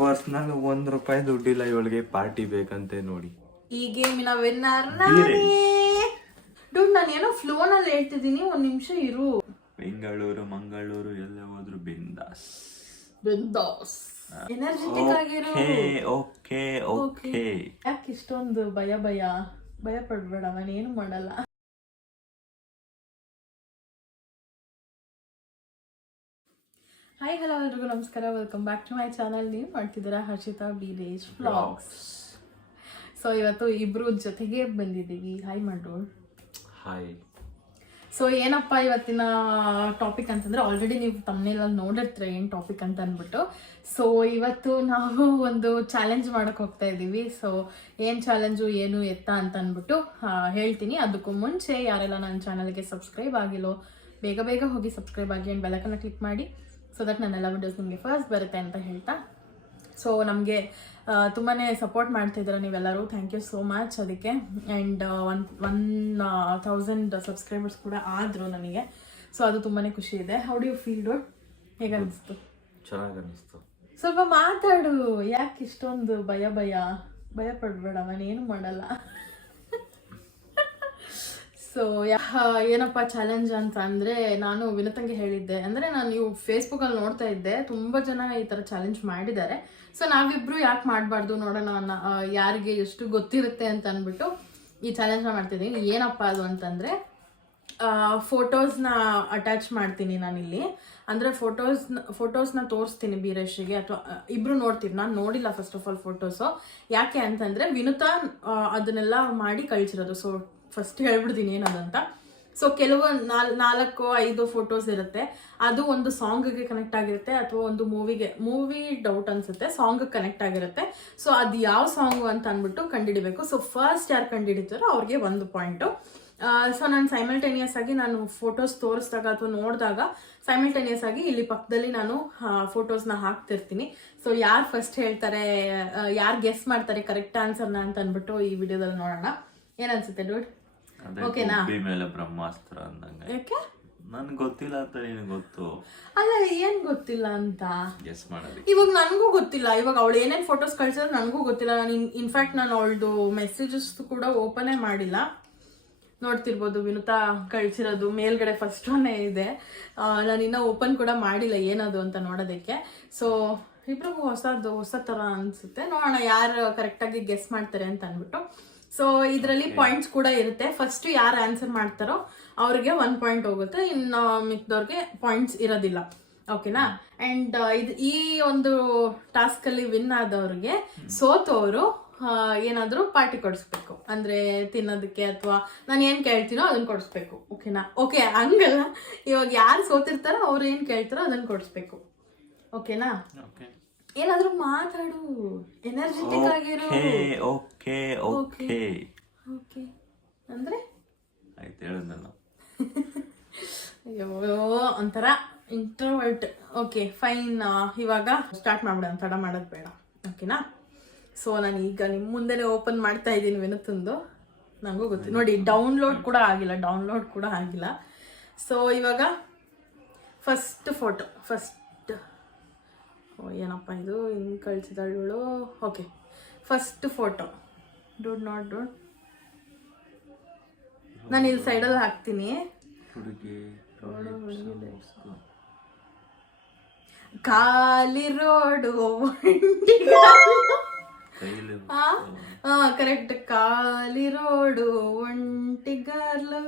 Personal ₹1 ದುಡ್ಡಿಲ್ಲ ಇವಳಿಗೆ party ಬೇಕಂತೆ ನೋಡಿ. ಈ ಗೇಮಿನ ವಿನ್ನರ್ ನಾನೇ. ಡೂಡ್ ನಾನು ಏನೋ ಫ್ಲೋನಲ್ಲಿ ಹೇಳ್ತಿದ್ದೀನಿ, ಒಂದ್ ನಿಮಿಷ ಇರು. ಬೆಂಗಳೂರು ಮಂಗಳೂರು ಎಲ್ಲ ಹೋದ್ರು ಬಿಂದಾಸ್ ಎನರ್ಜೆಟಿಕ್ ಆಗಿರೋ. Okay okay. ಯಾಕೆ ಇಷ್ಟೊಂದು ಭಯ ಪಡ್ಬೇಡ, ನಾನೇನು ಮಾಡಲ್ಲ. ಹಾಯ್ ಹಲೋ ಎಲ್ರಿಗೂ ನಮಸ್ಕಾರ, welcome back to my channel. ನೀವು ಮಾಡ್ತಿದ್ದೀರಾ ಹರ್ಷಿತಾ ವಿಲೇಜ್ ವ್ಲಾಗ್ಸ್. ಸೊ ಇವತ್ತು ಇಬ್ರು ಜೊತೆಗೆ ಬಂದಿದ್ದೀವಿ. ಹಾಯ್ ಮಾಡು. ಹಾಯ್. ಸೊ ಏನಪ್ಪ ಇವತ್ತಿನ ಟಾಪಿಕ್ ಅಂತಂದ್ರೆ, ಆಲ್ರೆಡಿ ನೀವು ತಮ್ಮನೇಲಲ್ಲಿ ನೋಡಿರ್ತೀರ ಏನು ಟಾಪಿಕ್ ಅಂತ ಅಂದ್ಬಿಟ್ಟು. ಸೊ ಇವತ್ತು ನಾವು ಒಂದು ಚಾಲೆಂಜ್ ಮಾಡಕ್ಕೆ ಹೋಗ್ತಾ ಇದ್ದೀವಿ. ಸೊ ಏನು ಚಾಲೆಂಜು ಏನು ಎತ್ತ ಅಂತ ಅಂದ್ಬಿಟ್ಟು ಹೇಳ್ತೀನಿ. ಅದಕ್ಕೂ ಮುಂಚೆ ಯಾರೆಲ್ಲ ನನ್ನ ಚಾನಲ್ಗೆ ಸಬ್ಸ್ಕ್ರೈಬ್ ಆಗಿಲ್ಲೋ ಬೇಗ ಹೋಗಿ ಸಬ್ಸ್ಕ್ರೈಬ್ ಆಗಿ ಆ್ಯಂಡ್ ಬೆಲಕನ್ನ ಕ್ಲಿಕ್ ಮಾಡಿ, ಸೊ ದಟ್ ನನ್ನೆಲ್ಲ ವಿಡಿಯೋಸ್ ನಿಮಗೆ ಫಸ್ಟ್ ಬರುತ್ತೆ ಅಂತ ಹೇಳ್ತಾ. ಸೊ ನಮಗೆ ತುಂಬಾ ಸಪೋರ್ಟ್ ಮಾಡ್ತಿದ್ದೀರ ನೀವೆಲ್ಲರೂ, ಥ್ಯಾಂಕ್ ಯು ಸೋ ಮಚ್ ಅದಕ್ಕೆ. ಆ್ಯಂಡ್ 1000 ಸಬ್ಸ್ಕ್ರೈಬರ್ಸ್ ಕೂಡ ಆದರು ನನಗೆ. ಸೊ ಅದು ತುಂಬಾ ಖುಷಿ ಇದೆ. How do you feel dude? ಹೇಗೆ ಅನಿಸ್ತು? ಚೆನ್ನಾಗಿ ಅನಿಸ್ತು. ಸ್ವಲ್ಪ ಮಾತಾಡು. ಯಾಕೆ ಇಷ್ಟೊಂದು ಭಯ ಪಡ್ಬೇಡ, ನಾನೇನು ಮಾಡಲ್ಲ. ಸೊ ಏನಪ್ಪ ಚಾಲೆಂಜ್ ಅಂತ ಅಂದರೆ, ನಾನು ವಿನತಂಗೆ ಹೇಳಿದ್ದೆ, ಅಂದರೆ ನಾನು ನೀವು ಫೇಸ್ಬುಕ್ಕಲ್ಲಿ ನೋಡ್ತಾ ಇದ್ದೆ, ತುಂಬ ಜನ ಈ ಥರ ಚಾಲೆಂಜ್ ಮಾಡಿದ್ದಾರೆ. ಸೊ ನಾವಿಬ್ಬರು ಯಾಕೆ ಮಾಡಬಾರ್ದು ನೋಡೋಣ, ಯಾರಿಗೆ ಎಷ್ಟು ಗೊತ್ತಿರುತ್ತೆ ಅಂತ ಅಂದ್ಬಿಟ್ಟು ಈ ಚಾಲೆಂಜ್ನ ಮಾಡ್ತಿದ್ದೀನಿ. ಏನಪ್ಪ ಅದು ಅಂತಂದರೆ, ಫೋಟೋಸ್ನ ಅಟ್ಯಾಚ್ ಮಾಡ್ತೀನಿ ನಾನಿಲ್ಲಿ. ಅಂದರೆ ಫೋಟೋಸ್ನ ತೋರಿಸ್ತೀನಿ ಬೀರೇಶ್ಗೆ, ಅಥವಾ ಇಬ್ಬರು ನೋಡ್ತೀವಿ. ನಾನು ನೋಡಿಲ್ಲ ಫಸ್ಟ್ ಆಫ್ ಆಲ್ ಫೋಟೋಸು. ಯಾಕೆ ಅಂತಂದರೆ ವಿನುತಾ ಅದನ್ನೆಲ್ಲ ಮಾಡಿ ಕಳಿಸಿರೋದು. ಸೊ ಫಸ್ಟ್ ಹೇಳ್ಬಿಡ್ತೀನಿ ಏನದಂತ. ಸೊ ಕೆಲವು 4-5 ಫೋಟೋಸ್ ಇರುತ್ತೆ. ಅದು ಒಂದು ಸಾಂಗ್ಗೆ ಕನೆಕ್ಟ್ ಆಗಿರುತ್ತೆ, ಅಥವಾ ಒಂದು ಮೂವಿ ಡೌಟ್ ಅನ್ಸುತ್ತೆ, ಸಾಂಗ್ ಕನೆಕ್ಟ್ ಆಗಿರುತ್ತೆ. ಸೊ ಅದು ಯಾವ ಸಾಂಗು ಅಂತ ಅಂದ್ಬಿಟ್ಟು ಕಂಡುಹಿಡಿಬೇಕು. ಸೊ ಫಸ್ಟ್ ಯಾರು ಕಂಡುಹಿಡಿತಾರೋ ಅವ್ರಿಗೆ 1 ಪಾಯಿಂಟು. ಸೊ ನಾನು ಸೈಮಲ್ಟೇನಿಯಸ್ ಆಗಿ ನಾನು ಫೋಟೋಸ್ ತೋರಿಸಿದಾಗ ಅಥವಾ ನೋಡಿದಾಗ ಸೈಮಲ್ಟೇನಿಯಸ್ ಆಗಿ ಇಲ್ಲಿ ಪಕ್ಕದಲ್ಲಿ ನಾನು ಫೋಟೋಸ್ನ ಹಾಕ್ತಿರ್ತೀನಿ. ಸೊ ಯಾರು ಫಸ್ಟ್ ಹೇಳ್ತಾರೆ, ಯಾರು ಗೆಸ್ ಮಾಡ್ತಾರೆ ಕರೆಕ್ಟ್ ಆನ್ಸರ್ನ ಅಂತ ಅಂದ್ಬಿಟ್ಟು ಈ ವಿಡಿಯೋದಲ್ಲಿ ನೋಡೋಣ. ಏನನ್ಸುತ್ತೆ ಡೂಡ್? ಓಕೆನಾ? ಮೇಲೆ ಬ್ರಹ್ಮಾಸ್ತ್ರ ಅಂದಂಗೆ. ಯಾಕೆ ನನ್ಗೆ ಗೊತ್ತಿಲ್ಲ ಅಂತ ನಿನಗೆ ಗೊತ್ತು? ಅಲ್ಲ, ಏನ್ ಗೊತ್ತಿಲ್ಲ ಅಂತ ಗೆಸ್ ಮಾಡೋದು. ಇವಾಗ ನನಗೂ ಗೊತ್ತಿಲ್ಲ. ಇವಾಗ ಅವಳು ಏನೇನು ಫೋಟೋಸ್ ಕಳ್ಸಿದ್ರೆ ನನಗೂ ಗೊತ್ತಿಲ್ಲ. ಇನ್ಫ್ಯಾಕ್ಟ್ ನಾನು ಅವಳದು ಮೆಸೇಜಸ್ ಕೂಡ ಓಪನೇ ಮಾಡಿಲ್ಲ. ನೋಡ್ತಿರ್ಬೋದು, ವಿನುತಾ ಕಳ್ಸಿರೋದು ಮೇಲ್ಗಡೆ ಫಸ್ಟ್ ಒನ್ನೇ ಇದೆ. ನಾನು ಇನ್ನೂ ಓಪನ್ ಕೂಡ ಮಾಡಿಲ್ಲ ಏನದು ಅಂತ ನೋಡೋದಕ್ಕೆ. ಸೊ ಇಬ್ರಿಗೂ ಹೊಸ ಥರ ಅನಿಸುತ್ತೆ. ನೋಡೋಣ ಯಾರು ಕರೆಕ್ಟಾಗಿ ಗೆಸ್ ಮಾಡ್ತಾರೆ ಅಂತ ಅಂದ್ಬಿಟ್ಟು. ಸೊ ಇದರಲ್ಲಿ ಪಾಯಿಂಟ್ಸ್ ಕೂಡ ಇರುತ್ತೆ. ಫಸ್ಟ್ ಯಾರು ಆನ್ಸರ್ ಮಾಡ್ತಾರೋ ಅವ್ರಿಗೆ 1 ಪಾಯಿಂಟ್ ಹೋಗುತ್ತೆ, ಇನ್ನು ಮಿಕ್ದವ್ರಿಗೆ ಪಾಯಿಂಟ್ಸ್ ಇರೋದಿಲ್ಲ. ಓಕೆನಾ? ಆ್ಯಂಡ್ ಈ ಒಂದು ಟಾಸ್ಕಲ್ಲಿ ವಿನ್ ಆದವ್ರಿಗೆ ಸೋತವರು ಏನಾದರೂ ಪಾರ್ಟಿ ಕೊಡಿಸ್ಬೇಕು. ಅಂದರೆ ತಿನ್ನೋದಕ್ಕೆ ಅಥವಾ ನಾನು ಏನು ಕೇಳ್ತೀನೋ ಅದನ್ನು ಕೊಡಿಸ್ಬೇಕು. ಓಕೆನಾ? ಓಕೆ, ಹಂಗಲ್ಲ. ಇವಾಗ ಯಾರು ಸೋತಿರ್ತಾರೋ ಅವ್ರು ಏನು ಕೇಳ್ತಾರೋ ಅದನ್ನು ಕೊಡಿಸ್ಬೇಕು. ಓಕೆನಾ? ಏನಾದರೂ ಮಾತಾಡು, ಎನರ್ಜೆಟಿಕ್ ಆಗಿರೋ. ಓಕೆ ಓಕೆ ಓಕೆ ಅಂದರೆ ಆಯ್ತು, ಹೇಳಿದ್ನಲ್ಲ. ಅಯ್ಯೋ, ಒಂಥರ ಇಂಟ್ರೋವರ್ಟ್. ಓಕೆ ಫೈನ್, ಇವಾಗ ಸ್ಟಾರ್ಟ್ ಮಾಡ್ಬಿಡೋಣ, ತಡ ಮಾಡೋದು ಬೇಡ. ಓಕೆನಾ? ಸೊ ನಾನು ಈಗ ನಿಮ್ಮ ಮುಂದೆನೇ ಓಪನ್ ಮಾಡ್ತಾ ಇದ್ದೀನಿ ವಿನುತಂದು. ನನಗೂ ಗೊತ್ತಿಲ್ಲ ನೋಡಿ, ಡೌನ್ಲೋಡ್ ಕೂಡ ಆಗಿಲ್ಲ. ಸೊ ಇವಾಗ ಫಸ್ಟ್ ಫೋಟೋ. ಏನಪ್ಪ ಇದು ಹಿಂಗೆ ಕಳಿಸಿದಳು. Okay, first photo. ಡೂಡ್ ನಾನು ಇಲ್ಲಿ ಸೈಡಲ್ಲಿ ಹಾಕ್ತೀನಿ. ಖಾಲಿ ರೋಡು, ಕರೆಕ್ಟ್. ಖಾಲಿ ರೋಡು, ಒಂಟಿಗಾರ್ಲು,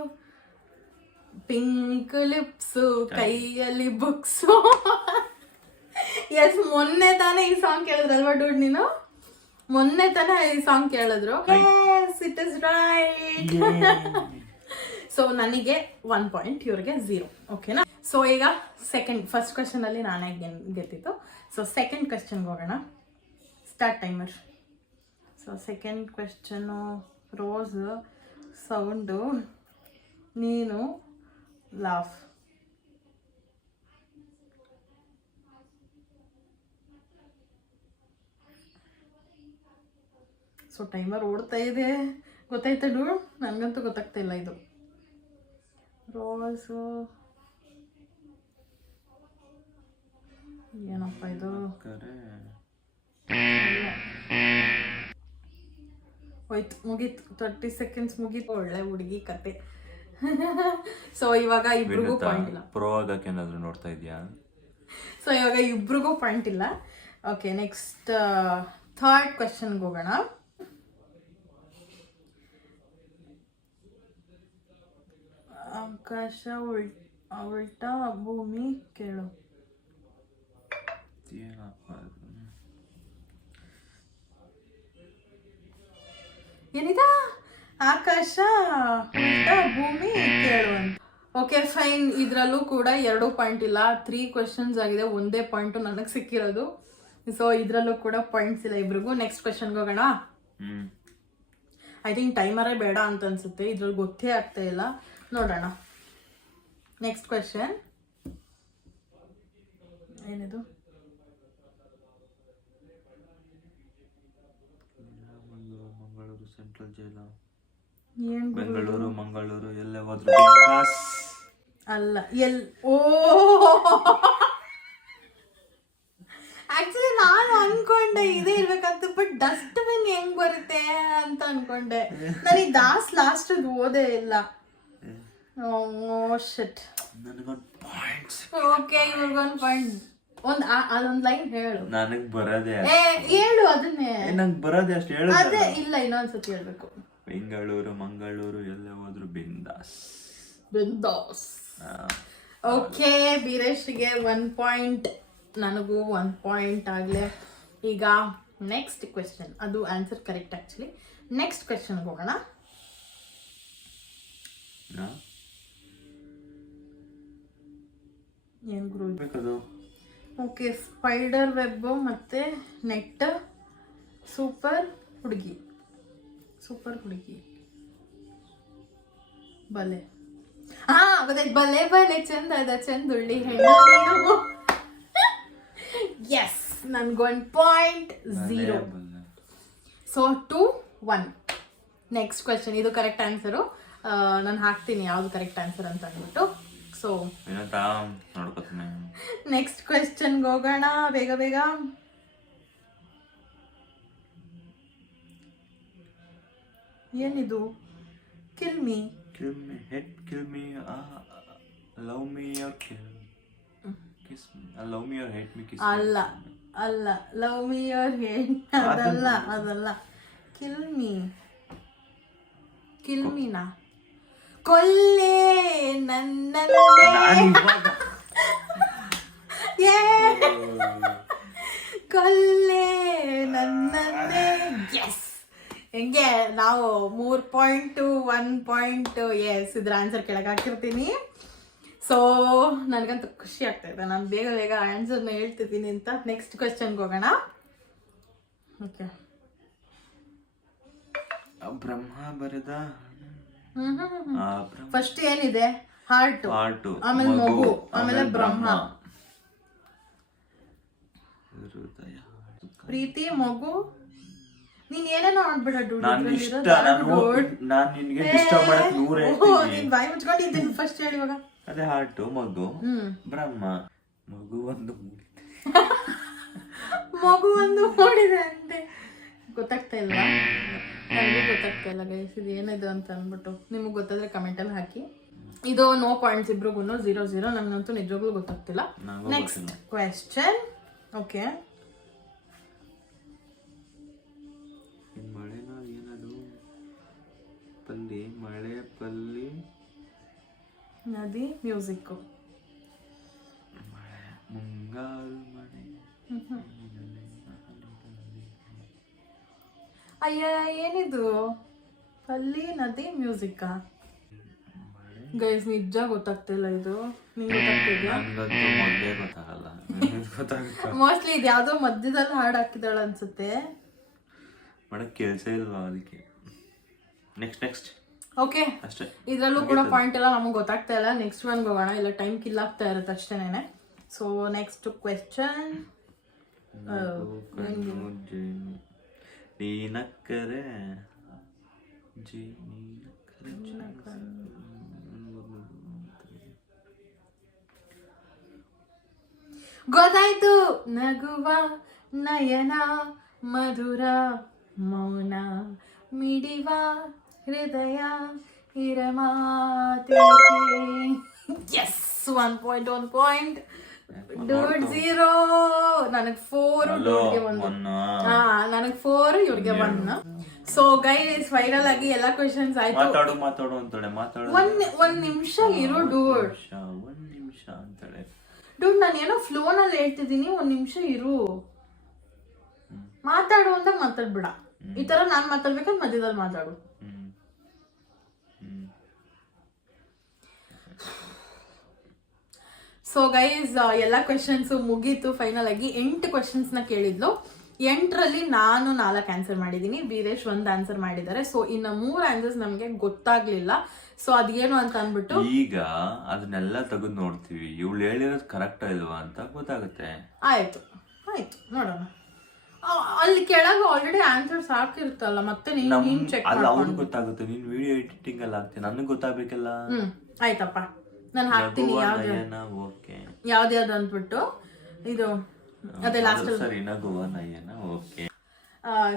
ಪಿಂಕ್ ಲಿಪ್ಸು, ಕೈಯಲ್ಲಿ ಬುಕ್ಸು. ಎಸ್, ಮೊನ್ನೆ ತಾನೇ ಈ ಸಾಂಗ್ ಕೇಳಿದ್ರಲ್ವಾ ಡೂಡ್? ನೀನು ಮೊನ್ನೆ ತಾನೇ ಈ ಸಾಂಗ್ ಕೇಳಿದ್ರು. Yes, it is right. So ನನಗೆ 1 ಪಾಯಿಂಟ್, ಇವ್ರಿಗೆ 0. ಓಕೆನಾ? ಸೊ ಈಗ ಫಸ್ಟ್ ಕ್ವೆಶ್ಚನ್ ಅಲ್ಲಿ ನಾನೇ ಗೆದ್ದಿತ್ತು. ಸೊ ಸೆಕೆಂಡ್ ಕ್ವೆಶ್ಚನ್ಗೆ ಹೋಗೋಣ. Start timer. So second question, rose sound, ನೀನು ಲಾಫ್. ಸೊ ಟೈಮರ್ ಓಡ್ತಾ ಇದೆ. ಗೊತ್ತಾಯ್ತಾ ಡೂಡ್? ನನಗಂತೂ ಗೊತ್ತಾಗ್ತಾ ಇಲ್ಲ ಇದು. ರೋಸು ಏನಪ್ಪ ಇದು? ಹೋಯ್ತು, ಮುಗೀತು. 30 ಸೆಕೆಂಡ್ಸ್ ಮುಗೀತು. ಒಳ್ಳೆ ಹುಡುಗಿ ಕತೆ. ಸೊ ಇವಾಗ ಇಬ್ರಿಗೂ ಪಾಯಿಂಟ್ ಇಲ್ಲ. ಪ್ರೋ ಆಗಕ್ಕೆ ಏನಾದ್ರು ನೋಡ್ತಾ ಇದೆಯಾ? ಸೊ ಇವಾಗ ಇಬ್ರಿಗೂ ಪಾಯಿಂಟ್ ಇಲ್ಲ. ಓಕೆ, ನೆಕ್ಸ್ಟ್ ಥರ್ಡ್ ಕ್ವೆಶನ್ಗೆ ಹೋಗೋಣ. ಆಕಾಶ ಉಲ್ಟಾ ಭೂಮಿ ಕೇಳು. ಏನಿದ? ಆಕಾಶ ಉಲ್ಟಾ ಭೂಮಿ ಕೇಳು ಅಂತ. ಓಕೆ ಫೈನ್, ಇದ್ರಲ್ಲೂ ಕೂಡ 2 ಪಾಯಿಂಟ್ ಇಲ್ಲ. 3 ಕ್ವೆಶನ್ಸ್ ಆಗಿದೆ, ಒಂದೇ ಪಾಯಿಂಟ್ ನನಗೆ ಸಿಕ್ಕಿರೋದು. ಸೊ ಇದ್ರಲ್ಲೂ ಕೂಡ ಪಾಯಿಂಟ್ಸ್ ಇಲ್ಲ ಇಬ್ರಿಗೂ. ನೆಕ್ಸ್ಟ್ ಕ್ವೆಶನ್ಗೆ ಹೋಗೋಣ. ಐ ಥಿಂಕ್ ಟೈಮರೇ ಬೇಡ ಅಂತ ಅನ್ಸುತ್ತೆ, ಇದ್ರಲ್ಲಿ ಗೊತ್ತೇ ಆಗ್ತಾ ಇಲ್ಲ. ನೋಡೋಣ. ನೆಕ್ಸ್ಟ್ ಕ್ವೆಶನ್ ಏನಿದು? ಮಂಗಳೂರು ಸೆಂಟ್ರಲ್ ಜೈಲು, ಏನ್ ಬೆಂಗಳೂರು ಮಂಗಳೂರು ಎಲ್ಲೇ ಹೋದ್ರು ಅಲ್ಲ. ಓ ಆಕ್ಚುಲಿ ನಾನು ಅನ್ಕೊಂಡೆ ಇದೇ ಇರ್ಬೇಕಂತ, ಬಟ್ ಡಸ್ಟ್ಬಿನ್ ಹೆಂಗ್ ಬರುತ್ತೆ ಅಂತ ಅನ್ಕೊಂಡೆ. ನನಗೆ ಲಾಸ್ಟ್ ಓದೇ ಇಲ್ಲ. ಶಿಟ್. ಓಕೆ, ಇವ್ರಿಗೊಂದು ಪಾಯಿಂಟ್. ಅದೊಂದ್ ಲೈನ್ ಹೇಳು. ನನಗ್ ಬರೋದೇ ಹೇಳು ಅದನ್ನೇ. ನಂಗೆ ಬರೋದೇ ಅಷ್ಟು ಹೇಳು. ಅದೇ ಇಲ್ಲ, ಇನ್ನೊಂದ್ಸತಿ ಹೇಳ್ಬೇಕು. ಬೆಂಗಳೂರು ಮಂಗಳೂರು ಎಲ್ಲೇ ಹೋದ್ರು ಬಿಂದಾಸ್. ಓಕೆ, ಬೀರೇಶ್ಗೆ 1 ಪಾಯಿಂಟ್, ನನಗೂ 1 ಪಾಯಿಂಟ್ ಆಗ್ಲೇ. ಈಗ ನೆಕ್ಸ್ಟ್ ಕ್ವೆಶನ್, ಅದು ಆನ್ಸರ್ ಕರೆಕ್ಟ್ ಆಕ್ಚುಲಿ. ನೆಕ್ಸ್ಟ್ ಕ್ವೆಶನ್ಗೆ ಹೋಗೋಣ. ಏನ್ ಗುರು? ಓಕೆ, ಸ್ಪೈಡರ್ ವೆಬ್ ಮತ್ತೆ ನೆಟ್. ಸೂಪರ್ ಹುಡುಗಿ ಬಲೆ. ಗೊತ್ತಾಯ್ತು. ಬಲೆ ಬಲೆ ಚಂದದ ಚಂದುಳ್ಳಿ ಹೆಣ್ಣು. ಎಸ್, ನನ್ಗೊಂದು ಪಾಯಿಂಟ್. 0. ಸೊ 2-1. ನೆಕ್ಸ್ಟ್ ಕ್ವೆಶನ್, ಇದು ಕರೆಕ್ಟ್ ಆನ್ಸರು. ನಾನು ಹಾಕ್ತೀನಿ ಯಾವ್ದು ಕರೆಕ್ಟ್ ಆನ್ಸರ್ ಅಂತ ಅಂದ್ಬಿಟ್ಟು. ಸೊ ನೆಕ್ಸ್ಟ್ ಕ್ವೆಶನ್ಗೆ ಹೋಗೋಣ ಬೇಗ ಬೇಗ. ಏನಿದು? kill me kill me love me or kiss me, love me or hate me, kiss me. ಅಲ್ಲ love me or hate, ಅದಲ್ಲ. kill me ನಾ ಕೊಲ್ಲೆ ನನ್ನನ್ನೇ. ಕೊಲ್ಲೆ ನನ್ನನ್ನೇ. ಎಸ್, ಹೆಂಗೆ ನಾವು 3 ಪಾಯಿಂಟು 1 ಪಾಯಿಂಟು. ಎಸ್, ಇದ್ರ ಆನ್ಸರ್ ಕೆಳಗೆ ಹಾಕಿರ್ತೀನಿ. ಸೊ ನನಗಂತೂ ಖುಷಿ ಆಗ್ತಾ ಇದೆ, ನಾನು ಬೇಗ ಬೇಗ ಆನ್ಸರ್ನ ಹೇಳ್ತಿದ್ದೀನಿ ಅಂತ. ನೆಕ್ಸ್ಟ್ ಕ್ವೆಶನ್ಗೆ ಹೋಗೋಣ. ಓಕೆ, ಬ್ರಹ್ಮ ಬರೆದ ಫಸ್ಟ್ ಏನಿದೆ? ಹಾರ್ಟ್, ಆಮೇಲೆ ಮಗು, ಆಮೇಲೆ ಬ್ರಹ್ಮ. ಪ್ರೀತಿ, ಮಗು. ನೀನ್ ಏನೇನೋ ಆಡ್ಬೇಡ. ನೀನ್ ಬಾಯಿ ಮುಚ್ಕೊಂಡಿದ್ದೀನಿ. ಫಸ್ಟ್ ಹೇಳಿ ಇವಾಗ. ಅದೇ ಹಾರ್ಟ್, ಮಗು, ಬ್ರಹ್ಮ. ಮಗು ಒಂದು ಮೂಡಿದೆ ಅಂತೆ. ಗೊತ್ತಾಗ್ತಾ ಇಲ್ಲ, ನನಗೂ ಗೊತ್ತಾಗ್ತಾ ಇಲ್ಲ ಗೈಸ್, ಇದು ಏನಿದು ಅಂತ ಅಂದ್ಬಿಟ್ಟು. ನಿಮಗೆ ಗೊತ್ತಾದ್ರೆ ಕಮೆಂಟಲ್ಲಿ ಹಾಕಿ. ಇದು ನೋ ಪಾಯಿಂಟ್ಸ್ ಇಬ್ರಿಗೂ, 0-0. ನನಗಂತೂ ನಿಜವಾಗ್ಲೂ ಗೊತ್ತಾಗ್ತಿಲ್ಲ. Next question. ಓಕೆ, ಮಳೆನ ಏನದು? ಪಲ್ಲಿ, ಮಳೆ, ಪಲ್ಲಿ, ನದಿ, ಮ್ಯೂಸಿಕ್. ಮಳೆ, ಮುಂಗಾರು ಮಳೆ. ಅಯ್ಯ, ಏನಿದು? ಪಲ್ಲಿ, ನದಿ, ಮ್ಯೂಸಿಕ್. ಗೈಸ್ ನಿಜ ಗೊತ್ತಾಗ್ತಿಲ್ಲ ಇದು. ನಿಮ್ಗೆ ಗೊತ್ತಾಗ್ತಿದ್ಯಾ? ಮೋಸ್ಟ್ಲಿ ಇದು ಯಾವ್ದೋ ಮಧ್ಯದಲ್ಲಿ ಹಾಡು ಹಾಕಿದಾಳ ಅನ್ಸುತ್ತೆ. ಮಾಡಕ್ ಕೆಲಸ ಇಲ್ವಾ ಅದಕ್ಕೆ. ನೆಕ್ಸ್ಟ್ ಓಕೆ, ಇದ್ರಲ್ಲೂ ಕೂಡ ಪಾಯಿಂಟ್ ಎಲ್ಲ ನಮಗೆ ಗೊತ್ತಾಗ್ತಾ ಇಲ್ಲ. ನೆಕ್ಸ್ಟ್ ಒನ್ಗೆ ಹೋಗೋಣ, ಇಲ್ಲ ಟೈಮ್ ಕಿಲ್ ಆಗ್ತಾ ಇರುತ್ತೆ ಅಷ್ಟೇನೆ. So next question. ನೀನಕ್ಕರೆ ಗೊತ್ತಾಯ್ತು. ನಗುವ ನಯನ ಮಧುರ ಮೌನ ಮಿಡಿವ ಹೃದಯ ಇರಮಾತೆ ಎಸ್ 1 ಪಾಯಿಂಟ್ ಡೂಡ್ 0 ನನಗೆ 4 ಡೂಡ್ಗೆ 1 ನನಗೆ 4 ಇವ್ರಿಗೆ 1 ಸೊ ಗೈಸ್ ಫೈನಲ್ ಆಗಿ ಎಲ್ಲ ಕ್ವೆಶನ್ಸ್ ಆಯ್ತು ಮಾತಾಡು ಅಂತಾಳೆ ಒಂದ್ ನಿಮಿಷ ಇರು ಡೂಡ್ ಒಂದ್ ನಿಮಿಷ ಅಂತಾಳೆ ಡೂಡ್ ನಾನು ಏನೋ ಫ್ಲೋನಲ್ಲಿ ಹೇಳ್ತಿದ್ದೀನಿ ಒಂದ್ ನಿಮಿಷ ಇರು ಮಾತಾಡು ಅಂತ ಮಾತಾಡ್ಬಿಡ ಈ ತರ ನಾನ್ ಮಾತಾಡ್ಬೇಕಂತ ಮಧ್ಯದಲ್ಲಿ ಮಾತಾಡು ಸೊ ಗೈಸ್ ಎಲ್ಲ ಕ್ವೆಶನ್ಸ್ ಮುಗೀತು ಫೈನಲ್ ಆಗಿ 8 ಕ್ವೆಶನ್ಸ್ ನ ಕೇಳಿದ್ಲು 8ರಲ್ಲಿ ನಾನು 4 ಆನ್ಸರ್ ಮಾಡಿದೀನಿ ವೀರೇಶ್ 1 ಆನ್ಸರ್ ಮಾಡಿದ್ದಾರೆ ಸೊ ಇನ್ನು 3 ಆನ್ಸರ್ಸ್ ನಮ್ಗೆ ಗೊತ್ತಾಗ್ಲಿಲ್ಲ ಸೊ ಅದೇನು ಅಂತ ಅಂದ್ಬಿಟ್ಟು ಈಗ ಅದನ್ನೆಲ್ಲ ತೆಗೆದು ನೋಡ್ತೀವಿ ಇವಳು ಹೇಳಿರೋದು ಕರೆಕ್ಟ್ ಇಲ್ವಾ ಅಂತ ಗೊತ್ತಾಗುತ್ತೆ ಆಯ್ತು ನೋಡೋಣ ಅಲ್ಲಿ ಕೆಳಗೆ ಆಲ್ರೆಡಿ ಆನ್ಸರ್ಸ್ ಹಾಕಿರುತ್ತಲ್ಲ ಮತ್ತೆ ನೀನ್ ಚೆಕ್ ಅದು ಅವ್ರಿಗೆ ಗೊತ್ತಾಗುತ್ತೆ ನೀನ್ ವಿಡಿಯೋ ಎಡಿಟಿಂಗ್ ಎಲ್ಲ ಹಾಕ್ತೀನಿ ನನಗೆ ಗೊತ್ತಾಗಬೇಕಲ್ಲ ಆಯ್ತಪ್ಪ ನಾನು ಹಾಕ್ತೀನಿ ಯಾವ್ದ್ಯಾವ್ದು ಅಂದ್ಬಿಟ್ಟು ಇದು ಅದೇ ಲಾಸ್ಟ್ ಸರಿ ನಗುವ ನಯನ ಓಕೆ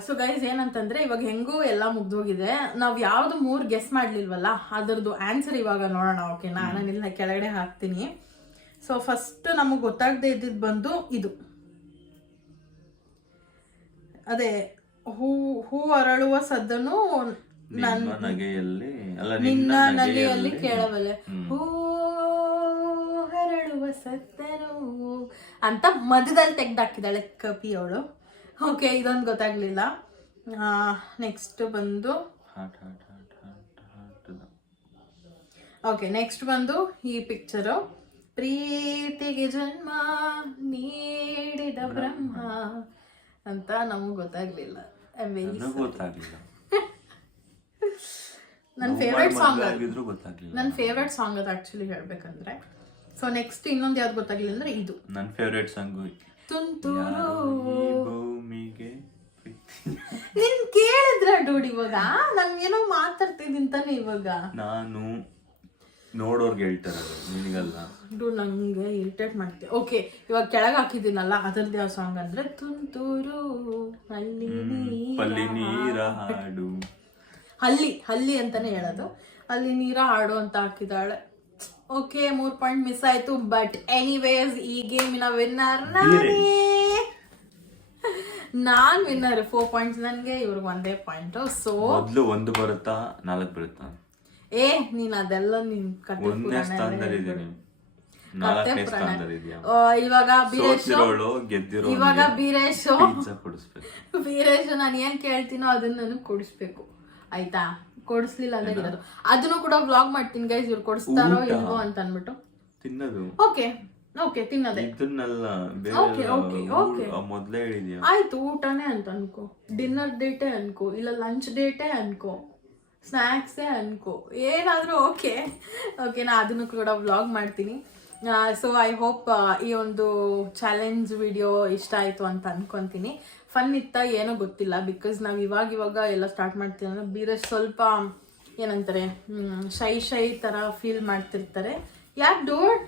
ಸೊ ಗೈಸ್ ಏನಂತಂದ್ರೆ ಇವಾಗ ಹೆಂಗೂ ಎಲ್ಲ ಮುಗ್ದೋಗಿದೆ ನಾವ್ ಯಾವ್ದು 3 ಗೆಸ್ ಮಾಡ್ಲಿಲ್ವಲ್ಲ ಅದರದ್ದು ಆನ್ಸರ್ ಇವಾಗ ನೋಡೋಣ ಓಕೆನಾ ನಾನು ಇಲ್ಲ ಕೆಳಗಡೆ ಹಾಕ್ತೀನಿ ಸೊ ಫಸ್ಟ್ ನಮಗ್ ಗೊತ್ತಾಗದೆ ಇದ್ದಿದ್ ಬಂದು ಇದು ಅದೇ ಹೂ ಅರಳುವ ಸದ್ದನು ನಿನ್ನ ನಗೆಯಲ್ಲಿ ಕೇಳಬಲ್ಲೆ ಹೂ ಹರಳುವ ಸದ್ದನು ಅಂತ ಮಧ್ಯದಲ್ಲಿ ತೆಗ್ದಾಕಿದ್ದಾಳೆ ಕಪಿ ಅವಳು ಓಕೆ ಇದೊಂದು ಗೊತ್ತಾಗ್ಲಿಲ್ಲ ನೆಕ್ಸ್ಟ್ ಬಂದು ಓಕೆ ನೆಕ್ಸ್ಟ್ ಬಂದು ಈ ಪಿಕ್ಚರು ಪ್ರೀತಿಗೆ ಜನ್ಮ ನೀಡಿದ ಬ್ರಹ್ಮ ಅಂತ ನಮಗ್ ಗೊತ್ತಾಗ್ಲಿಲ್ಲ ನನ್ನ ಫೇವ್ರೆಟ್ ಸಾಂಗ್ ಅದು ಆಕ್ಚುಲಿ ಹೇಳ್ಬೇಕಂದ್ರೆ ಸೊ ನೆಕ್ಸ್ಟ್ ಇನ್ನೊಂದು ಯಾವ್ದು ಗೊತ್ತಾಗ್ಲಿಲ್ಲ ಅಂದ್ರೆ ಇದು ನನ್ನ ಫೇವ್ರೆಟ್ ಸಾಂಗ್ ತುಂತುರು ನೀನ್ ಕೇಳಿದ್ರ ಡೂಡ್ ಇವಾಗ ನನ್ಗೇನೋ ಮಾತಾಡ್ತಿದ್ದೀನಿ ತಾನೆ ಇವಾಗ ನಾನು ನೋಡೋರ್ಗೆ ಹೇಳ್ತಾರೆ ನಿನಗಲ್ಲ ಡೂಡ್ ನಂಗೆ ಇರಿಟೇಟ್ ಮಾಡ್ತೀವಿ ಓಕೆ ಇವಾಗ ಕೆಳಗೆ ಹಾಕಿದ್ದೀನಲ್ಲ ಅದರದ್ದು ಯಾವ ಸಾಂಗ್ ಅಂದ್ರೆ ತುಂತುರು ಅಲ್ಲಿ ನೀರ ಹಾಡು ಹಲ್ಲಿ ಅಂತಾನೆ ಹೇಳೋದು ಅಲ್ಲಿ ನೀರ ಹಾಡು ಅಂತ ಹಾಕಿದಾಳೆ ಓಕೆ 3 ಪಾಯಿಂಟ್ ಮಿಸ್ ಆಯ್ತು ಬಟ್ ಎನಿವೇಸ್ ಈ ಗೇಮಿನ ವಿನ್ನರ್ ನಾನ್ ವಿನ್ನರ್ 4 ಪಾಯಿಂಟ್ಸ್ ನನ್ಗೆ ಇವ್ರಿಗೆ 1 ಪಾಯಿಂಟ್ ಸೊ ಮೊದ್ಲು 1 ಬರುತ್ತಾ 4 ಬರುತ್ತಾ ನೀನ್ ಅದೆಲ್ಲ ನಿನ್ ಇವಾಗ ಬೀರೇಶ್ ನಾನು ಏನ್ ಕೇಳ್ತೀನೋ ಅದನ್ನ ನನಗ್ ಕೊಡಿಸ್ಬೇಕು ಆಯ್ತಾ ಕೊಡಿಸ್ಲಿಲ್ಲ ಅಂದ್ರೆ ಇರೋದು ಅದನ್ನು ಕೂಡ ವ್ಲಾಗ್ ಮಾಡ್ತೀನಿ ಗೈಸ್ ಇವ್ರು ಕೊಡಿಸ್ತಾರೋ ಇಲ್ವೋ ಅಂತ ಅನ್ಬಿಟ್ಟು ತಿನ್ನೋದು ಓಕೆ ತಿನ್ನೋದೇ ಮೊದ್ಲೇ ಹೇಳಿದ್ಯಾ ಆಯ್ತು ಊಟನೇ ಅಂತ ಅನ್ಕೋ ಡಿನ್ನರ್ ಡೇಟೇ ಅನ್ಕೋ ಇಲ್ಲ ಲಂಚ್ ಡೇಟೇ ಅನ್ಕೋ ಸ್ನ್ಯಾಕ್ಸೇ ಅನ್ಕೋ ಏನಾದರೂ ಓಕೆ ನಾ ಅದನ್ನು ಕೂಡ ವ್ಲಾಗ್ ಮಾಡ್ತೀನಿ ಸೊ ಐ ಹೋಪ್ ಈ ಒಂದು ಚಾಲೆಂಜ್ ವಿಡಿಯೋ ಇಷ್ಟ ಆಯಿತು ಅಂತ ಅನ್ಕೊತೀನಿ ಫನ್ ಇತ್ತ ಏನೋ ಗೊತ್ತಿಲ್ಲ ಬಿಕಾಸ್ ನಾವು ಇವಾಗ ಎಲ್ಲ ಸ್ಟಾರ್ಟ್ ಮಾಡ್ತೀವಿ ಅಂದ್ರೆ ಬೀರೇಶ್ ಸ್ವಲ್ಪ ಏನಂತಾರೆ ಶೈ ಥರ ಫೀಲ್ ಮಾಡ್ತಿರ್ತಾರೆ ಯಾಕೆ ಡೂಡ್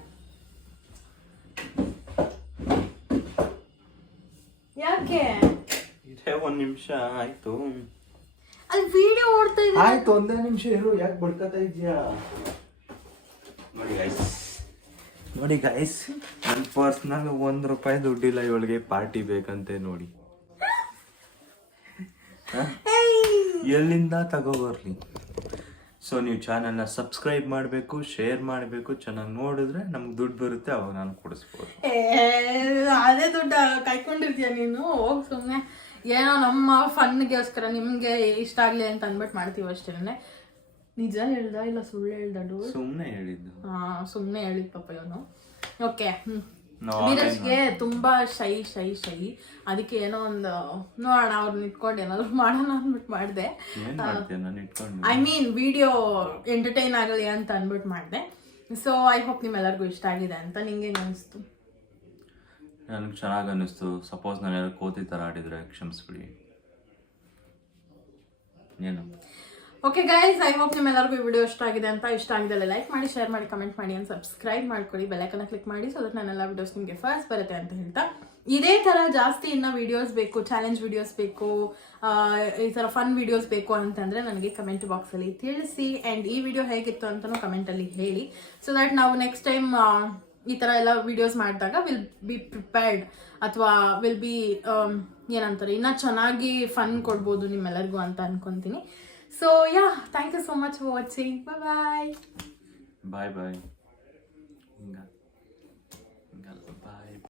ಯಾಕೆ ಒಂದ್ ನಿಮಿಷ ಆಯ್ತು ಅಲ್ಲಿ ವಿಡಿಯೋ ಓಡ್ತಾ ಇದೆ ಆಯ್ತು ಒಂದೇ ನಿಮಿಷ ಇರು ಯಾಕೆ ಬಡ್ಕತಾ ಇದೆಯಾ ನೋಡಿ ಗೈಸ್ ನನ್ನ ಪರ್ಸ್ನಾಗ ₹1 ದುಡ್ಡಿಲ್ಲ ಇವಳಿಗೆ ಪಾರ್ಟಿ ಬೇಕಂತೆ ನೋಡಿ ಎಲ್ಲಿಂದ ತಗೋಬರ್ಲಿ ಸೊ ನೀವು ಚಾನಲ್ನ ಸಬ್ಸ್ಕ್ರೈಬ್ ಮಾಡಬೇಕು ಶೇರ್ ಮಾಡಬೇಕು ಚೆನ್ನಾಗಿ ನೋಡಿದ್ರೆ ನಮ್ಗೆ ದುಡ್ಡು ಬರುತ್ತೆ ಅವಾಗ ನಾನು ಕೊಡಿಸ್ಬೋದು ಅದೇ ದುಡ್ಡು ಕಾಯ್ಕೊಂಡಿರ್ತೀಯ ನೀನು ಹೋಗಿ ಸುಮ್ಮನೆ ಏನೋ ನಮ್ಮ ಫನ್ಗೋಸ್ಕರ ನಿಮ್ಗೆ ಇಷ್ಟ ಆಗ್ಲಿ ಅಂತ ಅಂದ್ಬಿಟ್ಟು ಮಾಡ್ತೀವಿ ಅಷ್ಟೇ ನಿಜ ಹೇಳ್ದ ಇಲ್ಲ ಸುಳ್ಳು ಹೇಳ್ದಡು ಸುಮ್ಮನೆ ಹೇಳಿದ್ದು ಸುಮ್ಮನೆ ಹೇಳಿದ್ ಪಾಪ ಇವನು ಓಕೆ ಬೀರೇಶ್ಗೆ ತುಂಬಾ ಶೈ ಅದಕ್ಕೆ ಏನೋ ಒಂದು ನೋಡೋಣ ಅವ್ರನ್ನ ಇಟ್ಕೊಂಡು ಏನಾದ್ರು ಮಾಡೋಣ ಅಂದ್ಬಿಟ್ಟು ಮಾಡಿದೆ ಐ ಮೀನ್ ವಿಡಿಯೋ ಎಂಟರ್ಟೈನ್ ಆಗಲಿ ಅಂತ ಅಂದ್ಬಿಟ್ಟು ಮಾಡಿದೆ ಸೊ ಐ ಹೋಪ್ ನಿಮ್ಮೆಲ್ಲರಿಗೂ ಇಷ್ಟ ಆಗಿದೆ ಅಂತ ನಿಂಗೆ ಅನಿಸ್ತು ನನಗೆ ಚೆನ್ನಾಗಿ ಅನ್ನಿಸ್ತು ಸಪೋಸ್ ನಾನು ಯಾರು ಕೋತಿ ಥರ ಆಡಿದ್ರೆ ಕ್ಷಮಿಸ್ಬಿಡಿ ಏನು ಓಕೆ ಗೈಸ್, ಐ ಹೋಪ್ ನಿಮ್ಮೆಲ್ಲರಿಗೂ ಈ ವಿಡಿಯೋ ಇಷ್ಟ ಆಗಿದೆ ಅಂತ. ಇಷ್ಟ ಆಗಿದ್ದಲ್ಲಿ ಲೈಕ್ ಮಾಡಿ, ಶೇರ್ ಮಾಡಿ, ಕಮೆಂಟ್ ಮಾಡಿ ಅಂತ ಸಬ್ಸ್ಕ್ರೈಬ್ ಮಾಡ್ಕೊಳ್ಳಿ. ಬೆಲ್ಲೈಕನ್ನ ಕ್ಲಿಕ್ ಮಾಡಿ, ಸೊ ದಟ್ ನನ್ನೆಲ್ಲ ವಿಡಿಯೋಸ್ ನಿಮಗೆ ಫಸ್ಟ್ ಬರುತ್ತೆ ಅಂತ ಹೇಳ್ತಾ, ಇದೇ ಥರ ಜಾಸ್ತಿ ಇನ್ನು ವಿಡಿಯೋಸ್ ಬೇಕು, ಚಾಲೆಂಜ್ ವಿಡಿಯೋಸ್ ಬೇಕು, ಈ ಥರ ಫನ್ ವಿಡಿಯೋಸ್ ಬೇಕು ಅಂತಂದರೆ ನನಗೆ ಕಮೆಂಟ್ ಬಾಕ್ಸಲ್ಲಿ ತಿಳಿಸಿ. ಆ್ಯಂಡ್ ಈ ವಿಡಿಯೋ ಹೇಗಿತ್ತು ಅಂತಲೂ ಕಮೆಂಟಲ್ಲಿ ಹೇಳಿ, ಸೊ ದಟ್ ನಾವು ನೆಕ್ಸ್ಟ್ ಟೈಮ್ ಈ ಥರ ಎಲ್ಲ ವಿಡಿಯೋಸ್ ಮಾಡಿದಾಗ ವಿಲ್ ಬಿ ಪ್ರಿಪೇರ್ಡ್, ಅಥವಾ ವಿಲ್ ಬಿ ಏನಂತಾರೆ, ಇನ್ನೂ ಚೆನ್ನಾಗಿ ಫನ್ ಕೊಡ್ಬೋದು ನಿಮ್ಮೆಲ್ಲರಿಗೂ ಅಂತ ಅನ್ಕೊತೀನಿ. So yeah, thank you so much for watching. Bye bye.